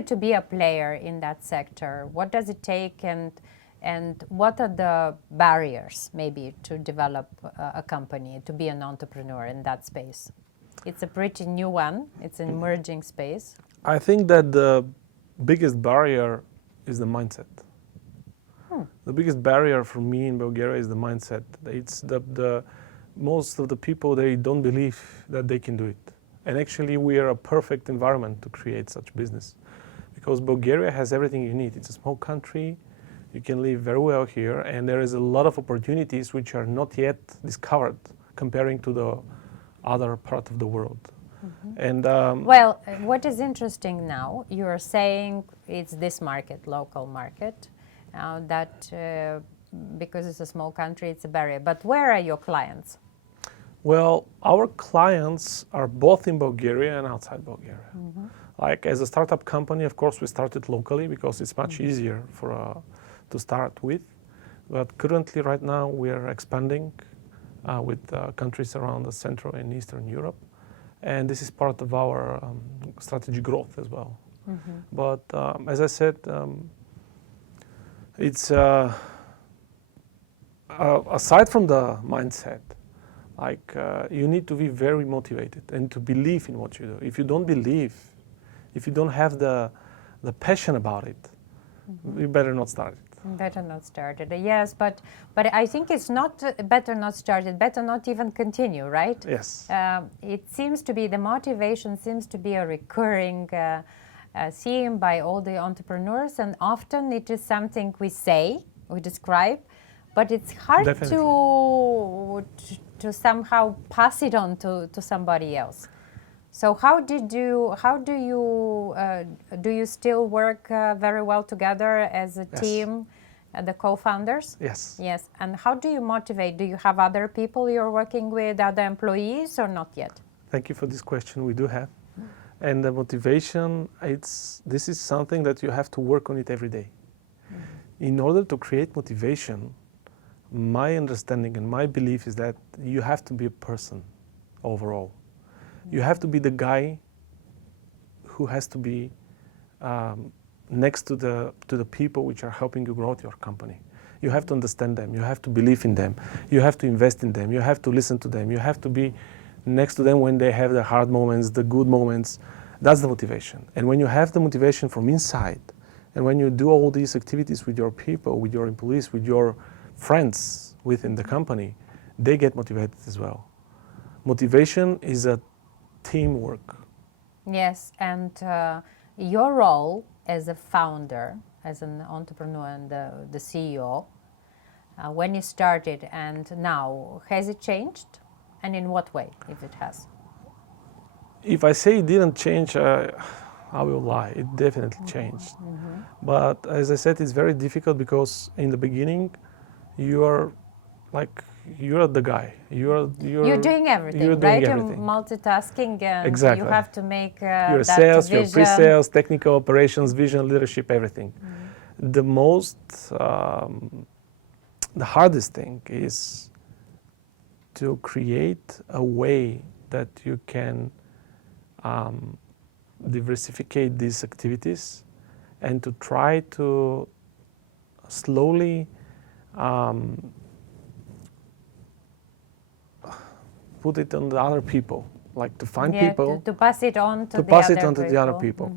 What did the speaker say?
it to be a player in that sector? What does it take, and what are the barriers maybe to develop a company, to be an entrepreneur in that space? It's a pretty new one. It's an emerging space. I think that the biggest barrier is the mindset. The biggest barrier for me in Bulgaria is the mindset. It's the most of the people, they don't believe that they can do it. And actually we are a perfect environment to create such business, because Bulgaria has everything you need. It's a small country. You can live very well here, and there is a lot of opportunities which are not yet discovered comparing to the other part of the world. And well, what is interesting now, you are saying it's this market, local market, that because it's a small country, it's a barrier. But where are your clients? well, our clients are both in Bulgaria and outside Bulgaria. Like as a startup company, of course, we started locally because it's much easier for to start with. But currently, right now, we are expanding with countries around the Central and Eastern Europe. And this is part of our strategy growth as well. But as I said, it's aside from the mindset, like you need to be very motivated and to believe in what you do. If you don't believe, if you don't have the passion about it, you better not start it. Better not start it. Yes, but I think it's not better not start it, better not even continue, right? Yes. It seems to be, the motivation seems to be a recurring theme by all the entrepreneurs, and often it is something we say, we describe, but it's hard to somehow pass it on to somebody else. So do you still work very well together as a team, the co-founders? Yes. Yes. And how do you motivate? Do you have other people you're working with, other employees, or not yet? Thank you for this question. We do have. And the motivation, this is something that you have to work on it every day. In order to create motivation, my understanding and my belief is that you have to be a person overall. You have to be the guy who has to be next to the people which are helping you grow your company. You have to understand them. You have to believe in them. You have to invest in them. You have to listen to them. You have to be next to them when they have the hard moments, the good moments. That's the motivation. And when you have the motivation from inside, and when you do all these activities with your people, with your employees, with your friends within the company, they get motivated as well. Motivation is a teamwork. Yes, and your role as a founder, as an entrepreneur and the CEO, when you started and now, has it changed? And in what way, if it has? If I say it didn't change, I will lie. It definitely changed. But as I said, it's very difficult because in the beginning, you're the guy. You're doing everything, you're right? doing everything. You're multitasking, and Exactly. you have to make your that sales, vision. your pre-sales, technical operations, vision, leadership, everything. The hardest thing is to create a way that you can diversificate these activities and to try to slowly put it on the other people, like to find people to pass it on to the other people.